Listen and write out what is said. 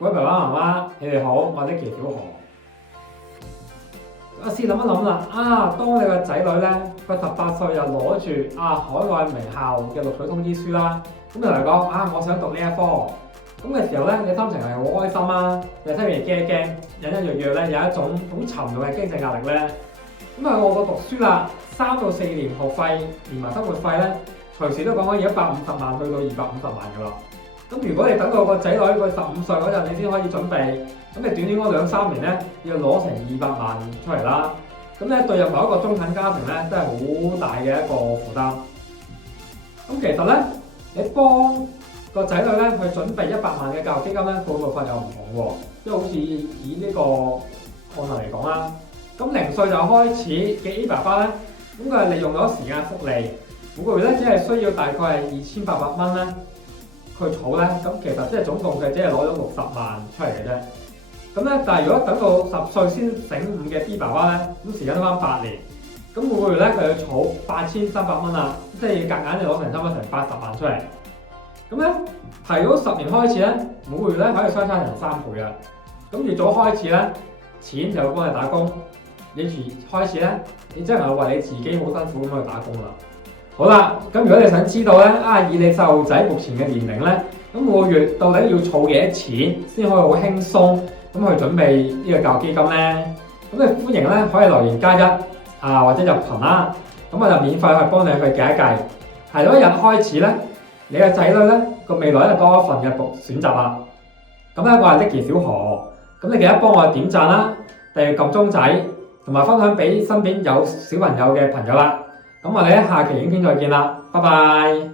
各位爸爸媽媽，你哋好，我係Nicky小何。我試諗一諗啦，當你個仔女咧，佢18歲又攞住海外名校嘅錄取通知書啦，咁就嚟講我想讀呢一科，咁嘅時候咧，你心情係好開心啊，又突然驚一驚，隱隱約約咧有一種好沉重嘅經濟壓力咧。咁我個讀書啦，3到4年學費連埋生活費咧，隨時都講可以150萬去到250萬噶啦。咁如果你等到個仔女佢15歲嗰陣，你先可以準備，咁你短嗰2-3年咧，要攞成200萬出嚟啦。咁咧對任何一個中產家庭咧，都係好大嘅一個負擔。咁其實咧，你幫個仔女咧去準備100萬嘅教育基金咧，個做法又唔同喎。即係好似以呢個案例嚟講啦，咁0歲就開始嘅 A 爸爸咧，咁佢係利用咗時間福利，每個月咧只係需要大概係2800蚊咧。去儲咧，咁其實即係總共佢只係攞咗60萬出嚟嘅啫。咁咧，但係如果等到10歲先醒悟嘅 B 爸爸咧，咁時間都翻8年，咁每個月咧佢要儲8300蚊啦，即係夾硬就攞成差唔多成80萬出嚟。咁咧提早10年開始咧，每個月咧可以相差成3倍啊。咁越早開始咧，錢就會幫你打工；你遲開始咧，你真係為你自己好辛苦咁去打工啦。好啦，咁如果你想知道咧，以你細路仔目前嘅年齡咧，咁每個月到底要儲幾多錢先可以好輕鬆咁去準備呢個教育基金咧？咁你歡迎咧可以留言+1或者入群啦，咁我就免費去幫你去計一計。係嗰一日開始咧，你嘅仔女咧個未來咧多一份嘅選擇啦。咁咧我係Nicky小何，咁你記得幫我點讚啦，訂閱撳鐘仔，同埋分享俾身邊有小朋友嘅朋友啦。咁我哋下期影片再見啦，拜拜。